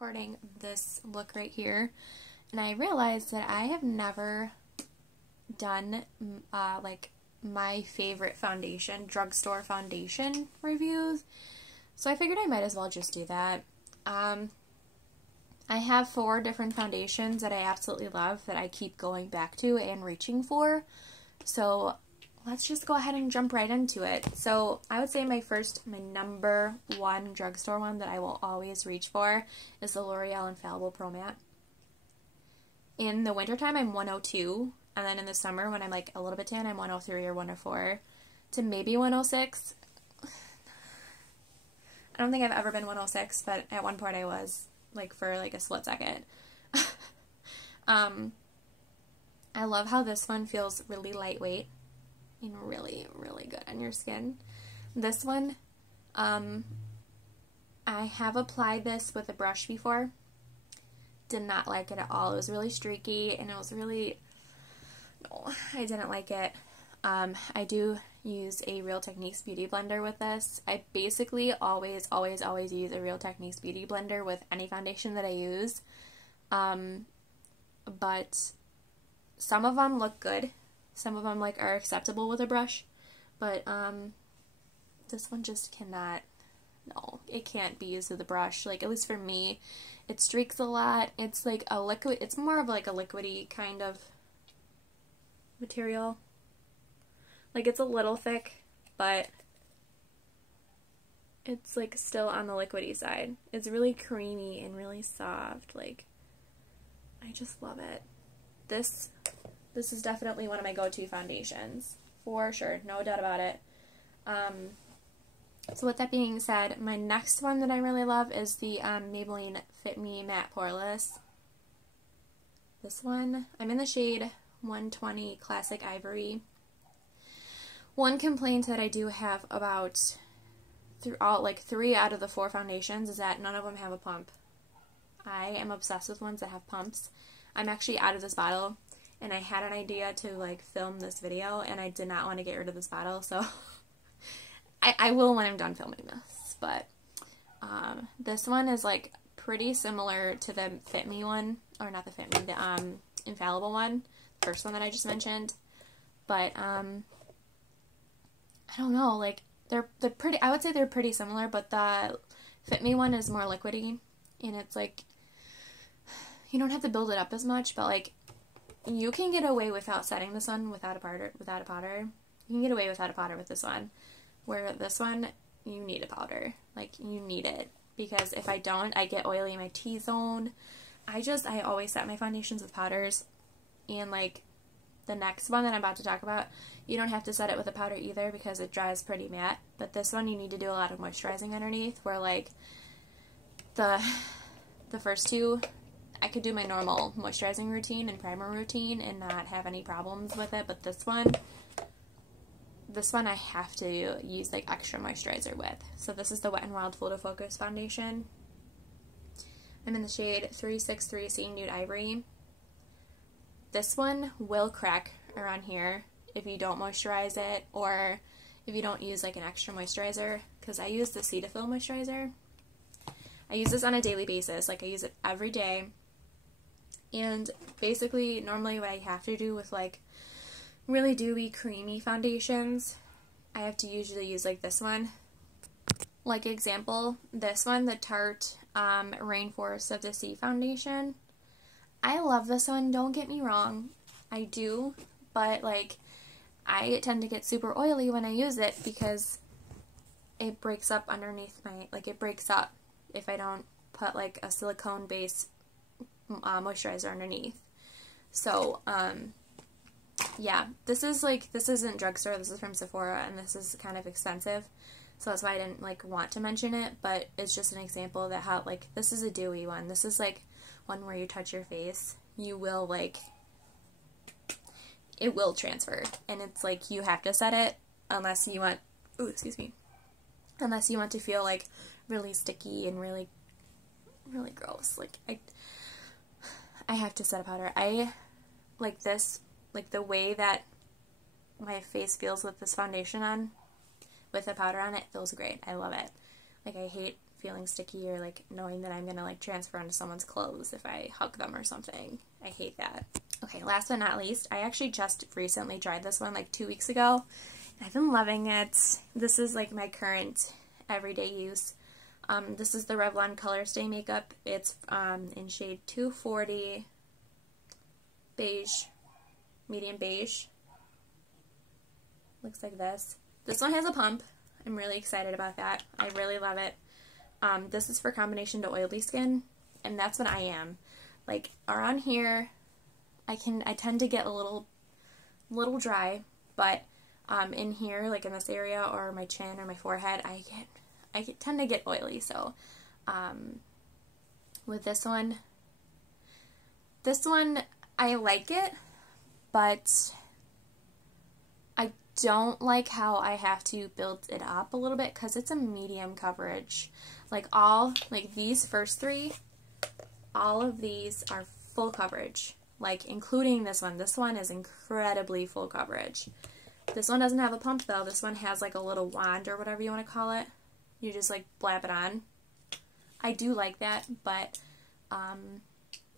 Recording this look right here, and I realized that I have never done like my favorite foundation, drugstore foundation reviews, so I figured I might as well just do that. I have 4 different foundations that I absolutely love that I keep going back to and reaching for, so let's just go ahead and jump right into it. So I would say my number 1 drugstore one that I will always reach for is the L'Oreal Infallible Pro Matte. In the wintertime, I'm 102, and then in the summer, when I'm like a little bit tan, I'm 103 or 104 to maybe 106. I don't think I've ever been 106, but at one point I was, like, for like a split second. I love how this one feels really lightweight and really, really good on your skin. This one, I have applied this with a brush before. Did not like it at all. It was really streaky, and it was really, no, I didn't like it. I do use a Real Techniques Beauty Blender with this. I basically always use a Real Techniques Beauty Blender with any foundation that I use. But some of them look good. Some of them like are acceptable with a brush, but this one just cannot. No, it can't be used with a brush. Like, at least for me, it streaks a lot. It's like a liquid. It's more of like a liquidy kind of material. Like, it's a little thick, but it's like still on the liquidy side. It's really creamy and really soft. Like, I just love it. This is definitely one of my go-to foundations, for sure, no doubt about it. So with that being said, my next one that I really love is the Maybelline Fit Me Matte Poreless. This one, I'm in the shade 120 Classic Ivory. One complaint that I do have about 3 out of the 4 foundations is that none of them have a pump. I am obsessed with ones that have pumps. I'm actually out of this bottle, and I had an idea to like film this video, and I did not want to get rid of this bottle, so I will when I'm done filming this. But this one is like pretty similar to the Fit Me one, or not the Fit Me, the Infallible one, the first one that I just mentioned. But I don't know, like they're pretty. I would say they're pretty similar, but the Fit Me one is more liquidy, and it's like you don't have to build it up as much, but like you can get away without setting this one without a powder. You can get away without a powder with this one, where this one, you need a powder. Like, you need it, because if I don't, I get oily in my T-zone. I always set my foundations with powders, and like the next one that I'm about to talk about, you don't have to set it with a powder either, because it dries pretty matte, but this one you need to do a lot of moisturizing underneath, where like the first 2, I could do my normal moisturizing routine and primer routine and not have any problems with it, but this one I have to use like extra moisturizer with. So this is the Wet n Wild Photo Focus Foundation. I'm in the shade 363 Seeing Nude Ivory. This one will crack around here if you don't moisturize it, or if you don't use like an extra moisturizer, because I use the Cetaphil moisturizer. I use this on a daily basis. Like, I use it every day. And basically, normally what I have to do with like really dewy, creamy foundations, I have to usually use like this one. Like, example, this one, the Tarte Rainforest of the Sea foundation. I love this one, don't get me wrong, I do, but like I tend to get super oily when I use it because it breaks up underneath my, like, it breaks up if I don't put like a silicone base moisturizer underneath. So yeah, this isn't drugstore, this is from Sephora, and this is kind of expensive, so that's why I didn't like want to mention it, but it's just an example that how, like, this is a dewy one. This is like one where you touch your face, you will like, it will transfer, and it's like you have to set it unless you want, ooh, excuse me, unless you want to feel like really sticky and really gross. Like, I have to set a powder. I like this, like the way that my face feels with this foundation on, with the powder on it, feels great. I love it. Like, I hate feeling sticky or like knowing that I'm gonna like transfer into someone's clothes if I hug them or something. I hate that. Okay, last but not least, I actually just recently tried this one like 2 weeks ago. I've been loving it. This is like my current everyday use. This is the Revlon Color Stay Makeup. It's in shade 240 beige, medium beige. Looks like this. This one has a pump. I'm really excited about that. I really love it. This is for combination to oily skin, and that's what I am. Like around here, I tend to get a little dry, but in here, like in this area or my chin or my forehead, I tend to get oily. So with this one I like it, but I don't like how I have to build it up a little bit because it's a medium coverage. Like these first three, all of these are full coverage, like including this one. This one is incredibly full coverage. This one doesn't have a pump though. This one has like a little wand or whatever you want to call it. You just like blab it on. I do like that, but I'm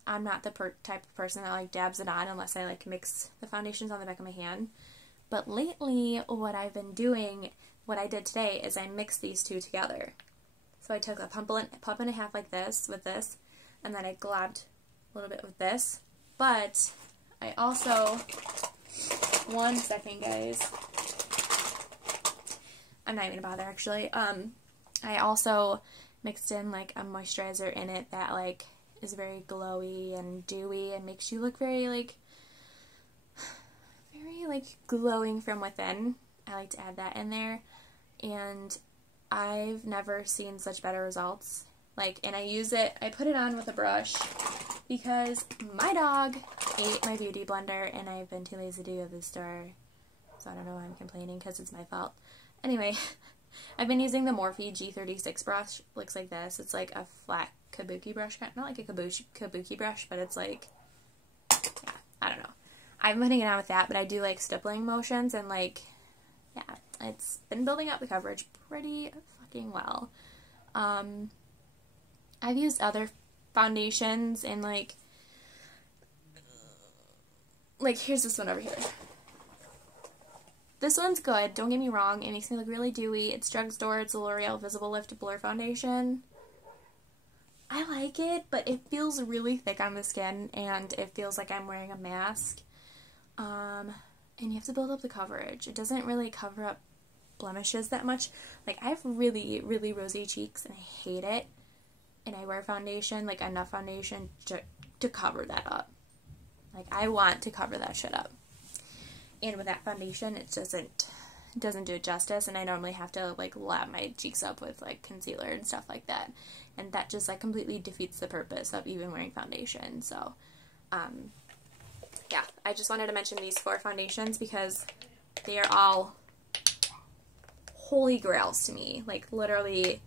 not the type of person that like dabs it on unless I like mix the foundations on the back of my hand. But lately, what I've been doing, what I did today, is I mixed these two together. So I took a pump and a half like this with this, and then I globbed a little bit with this. But I also, one second guys, I'm not even gonna bother actually. I also mixed in like a moisturizer in it that like is very glowy and dewy and makes you look very like glowing from within. I like to add that in there, and I've never seen such better results. Like, and I put it on with a brush because my dog ate my beauty blender and I've been too lazy to go to the store, so I don't know why I'm complaining because it's my fault. Anyway, I've been using the Morphe G36 brush. Looks like this. It's like a flat kabuki brush, not like a kabuki brush, but it's like, yeah, I don't know. I'm putting it on with that, but I do like stippling motions, and like, yeah, it's been building up the coverage pretty fucking well. I've used other foundations, and like here's this one over here. This one's good, don't get me wrong, it makes me look really dewy. It's drugstore, it's a L'Oreal Visible Lift Blur Foundation. I like it, but it feels really thick on the skin, and it feels like I'm wearing a mask. And you have to build up the coverage. It doesn't really cover up blemishes that much. Like, I have really, really rosy cheeks, and I hate it. And I wear foundation, like enough foundation to cover that up. Like, I want to cover that shit up. And with that foundation, it doesn't do it justice, and I normally have to like lap my cheeks up with like concealer and stuff like that, and that just like completely defeats the purpose of even wearing foundation. So yeah, I just wanted to mention these 4 foundations because they are all holy grails to me. Like, literally,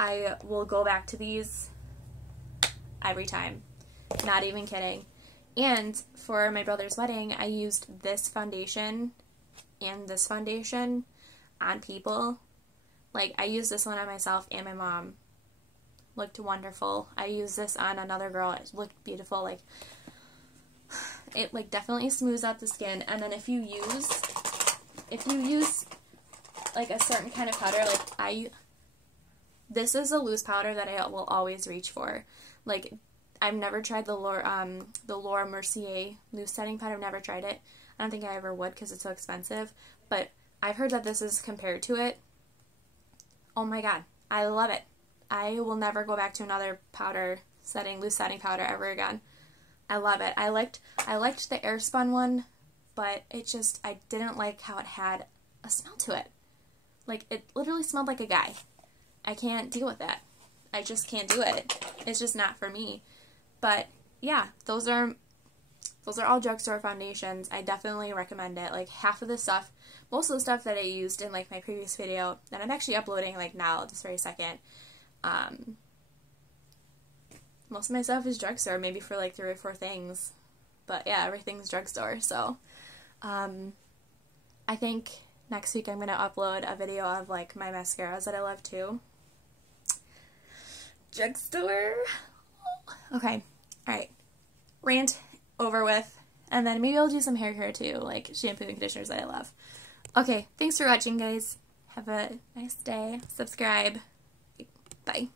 I will go back to these every time, not even kidding. And for my brother's wedding, I used this foundation and this foundation on people. Like, I used this one on myself and my mom. Looked wonderful. I used this on another girl. It looked beautiful. Like, it like definitely smooths out the skin. And then if you use like a certain kind of powder, like this is a loose powder that I will always reach for. Like, I've never tried the Laura Mercier loose setting powder. I've never tried it. I don't think I ever would because it's so expensive. But I've heard that this is compared to it. Oh my god, I love it. I will never go back to another loose setting powder ever again. I love it. I liked the Airspun one, but I didn't like how it had a smell to it. Like, it literally smelled like a guy. I can't deal with that. I just can't do it. It's just not for me. But yeah, those are all drugstore foundations. I definitely recommend it. Like, half of the stuff, most of the stuff that I used in like my previous video that I'm actually uploading like now, this very second, most of my stuff is drugstore, maybe for like 3 or 4 things. But yeah, everything's drugstore. So I think next week I'm going to upload a video of like my mascaras that I love too. drugstore. Okay, alright. Rant over with. And then maybe I'll do some hair care too, like shampoo and conditioners that I love. Okay, thanks for watching, guys. Have a nice day. Subscribe. Bye.